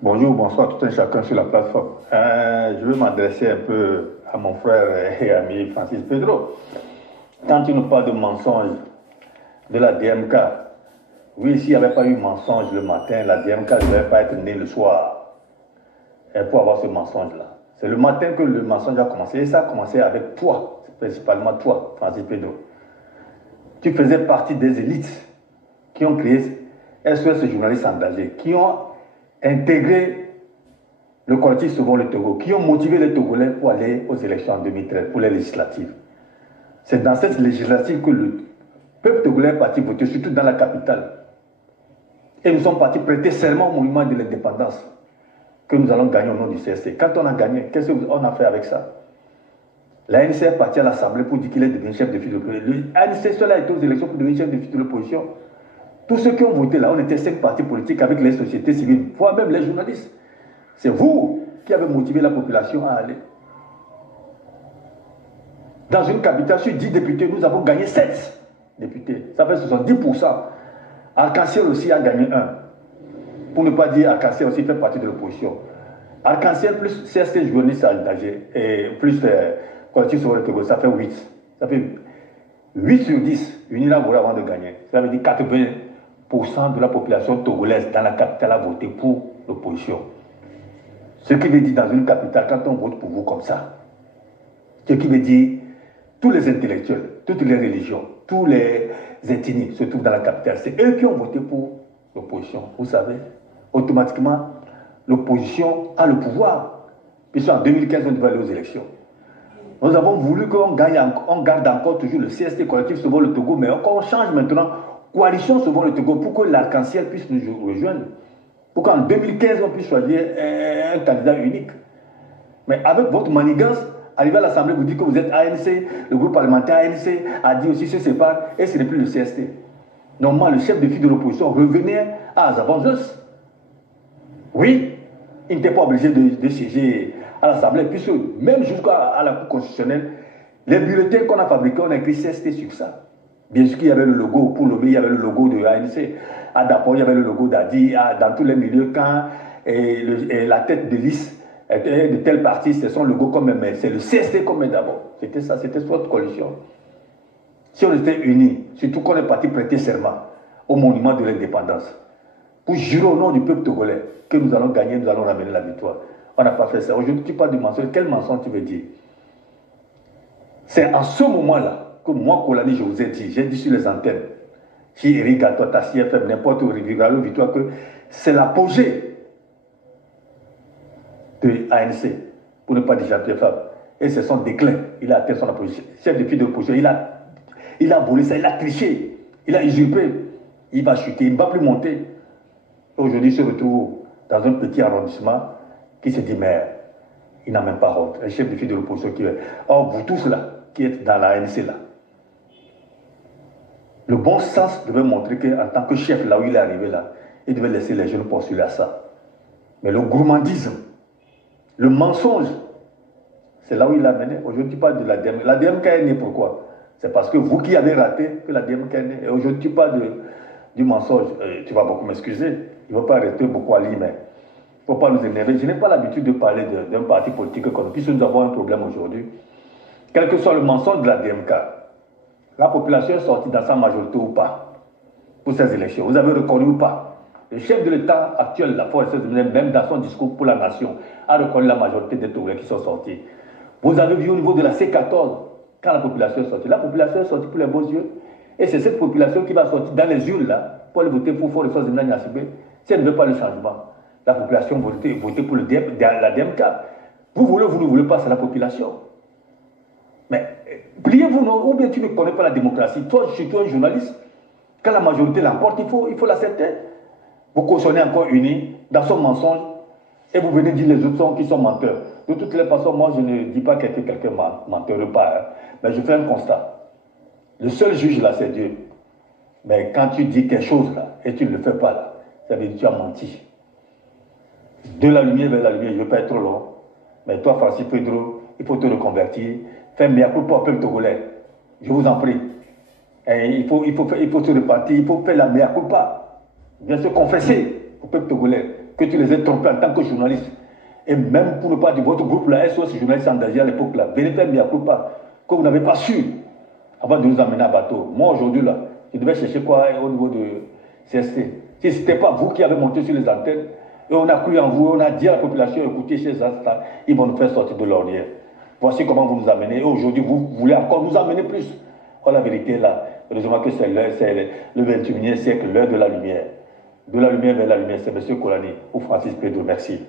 Bonjour, bonsoir tout un chacun sur la plateforme. Je veux m'adresser un peu à mon frère et ami Francis Pedro. Quand tu nous parles de mensonges de la DMK, oui, s'il n'y avait pas eu mensonge le matin, la DMK ne devait pas être née le soir pour avoir ce mensonge-là. C'est le matin que le mensonge a commencé et ça a commencé avec toi, principalement toi, Francis Pedro. Tu faisais partie des élites qui ont créé SOS Journalistes Engagés, qui ont intégré le collectif Sauvons le Togo, qui ont motivé les Togolais pour aller aux élections en 2013, pour les législatives. C'est dans cette législative que le peuple togolais est parti voter, surtout dans la capitale. Et nous sommes partis prêter serment au monument de l'indépendance que nous allons gagner au nom du CSC. Quand on a gagné, qu'est-ce qu'on a fait avec ça? L'ANC est parti à l'Assemblée pour dire qu'il est devenu chef de file de l'opposition. L'ANC seul a été aux élections pour devenir chef de file de l'opposition. Tous ceux qui ont voté là, on était 5 partis politiques avec les sociétés civiles, voire même les journalistes. C'est vous qui avez motivé la population à aller. Dans une capitale, sur 10 députés, nous avons gagné 7 députés. Ça fait 70%. Arc-en-Ciel aussi a gagné 1. Pour ne pas dire Arc-en-Ciel aussi fait partie de l'opposition. Arc-en-Ciel plus CST journaliste engagé et plus collectif sur le Togo, ça fait 8. Ça fait 8 sur 10 unis là avant de gagner. Ça veut dire 80% de la population togolaise dans la capitale a voté pour l'opposition. Ce qui veut dire dans une capitale, quand on vote pour vous comme ça, ce qui veut dire tous les intellectuels, toutes les religions, tous les ethnies se trouvent dans la capitale. C'est eux qui ont voté pour l'opposition. Vous savez, automatiquement, l'opposition a le pouvoir. Puisqu'en 2015, on devait aller aux élections. Nous avons voulu qu'on garde encore toujours le CST collectif Sauvons le Togo, mais on change maintenant coalition Sauvons le Togo pour que l'arc-en-ciel puisse nous rejoindre. Pour qu'en 2015, on puisse choisir un candidat unique. Mais avec votre manigance, arrivé à l'Assemblée, vous dites que vous êtes ANC, le groupe parlementaire ANC a dit aussi se sépare, et ce n'est plus le CST. Normalement, le chef de file de l'opposition revenait à Azavangos. Oui, il n'était pas obligé de siéger à l'Assemblée, puisque même jusqu'à la Cour constitutionnelle, les bulletins qu'on a fabriqués, on a écrit CST sur ça. Bien sûr qu'il y avait le logo, pour l'OMI, il y avait le logo de ANC. À Dapo, il y avait le logo d'Adi. Dans tous les milieux, quand la tête de liste de tel parti, c'est son logo comme mais c'est le CST comme d'abord. C'était ça, c'était votre coalition. Si on était unis, surtout qu'on est parti prêter serment au monument de l'indépendance, pour jurer au nom du peuple togolais que nous allons gagner, nous allons ramener la victoire. On n'a pas fait ça. Aujourd'hui, tu parles de mensonge. Quel mensonge tu veux dire? C'est en ce moment-là que moi, Kolani, je vous ai dit, j'ai dit sur les antennes, chez Eric Gato, Tassi FM, n'importe où, Rigalo, Victoire, que c'est l'apogée de ANC, pour ne pas dire Jean-Pierre Fabre. Et c'est son déclin. Il a atteint son apogée. Chef de file de l'opposition, il a volé ça, il a triché, il a usurpé. Il va chuter, il ne va plus monter. Aujourd'hui, il se retrouve dans un petit arrondissement qui se dit, mais il n'a même pas honte. Un chef de file de l'opposition qui est. Or, vous tous là, qui êtes dans la ANC là, le bon sens devait montrer qu'en tant que chef, là où il est arrivé là, il devait laisser les jeunes postuler à ça. Mais le gourmandisme, le mensonge, c'est là où il a mené. Aujourd'hui, tu parles de la DMK. La DMK est née pourquoi? C'est parce que vous qui avez raté que la DMK est née. Et aujourd'hui, tu parles du mensonge. Tu vas beaucoup m'excuser. Il ne faut pas arrêter beaucoup à lire, mais il ne faut pas nous énerver. Je n'ai pas l'habitude de parler d'un parti politique comme puisque nous avons un problème aujourd'hui. Quel que soit le mensonge de la DMK, la population est sortie dans sa majorité ou pas pour ces élections. Vous avez reconnu ou pas? Le chef de l'État actuel, la force, même dans son discours pour la nation, a reconnu la majorité des Togolais qui sont sortis. Vous avez vu au niveau de la C14, quand la population est sortie. La population est sortie pour les beaux yeux. Et c'est cette population qui va sortir dans les urnes là, pour aller voter pour Fort Ressources Nyasibé. Si elle ne veut pas le changement, la population va voter pour la DMK. Vous voulez, vous ne voulez pas, c'est la population. Mais pliez-vous, non? Ou bien tu ne connais pas la démocratie. Toi, je suis un journaliste. Quand la majorité l'emporte, il faut l'accepter. Vous cautionnez encore unis dans son mensonge et vous venez dire les autres qui sont menteurs. De toutes les façons, moi, je ne dis pas que quelqu'un menteur ou pas, hein, mais je fais un constat. Le seul juge là, c'est Dieu. Mais quand tu dis quelque chose là et tu ne le fais pas là, ça veut dire que tu as menti. De la lumière vers la lumière, je ne veux pas être trop long. Mais toi, Francis Pedro, il faut te reconvertir. Fais mea culpa au peuple togolais. Je vous en prie. Et il faut se repartir, il faut faire la mea culpa. Bien se confesser au peuple togolais. que tu les aies trompés en tant que journaliste. Et même pour ne pas dire votre groupe, la SOS journaliste en danger à l'époque, là, venez faire mea culpa, que vous n'avez pas su avant de nous amener à bateau. Moi, aujourd'hui, là, je devais chercher quoi au niveau de CST. Si ce n'était pas vous qui avez monté sur les antennes, et on a cru en vous, on a dit à la population, écoutez, chez Zasta, ils vont nous faire sortir de l'ornière. Voici comment vous nous amenez. Et aujourd'hui, vous voulez encore nous amener plus. Oh, la vérité, là, heureusement que c'est le 21e siècle, l'heure de la lumière. De la lumière vers la lumière, c'est M. Kolani ou Francis Pedro. Merci.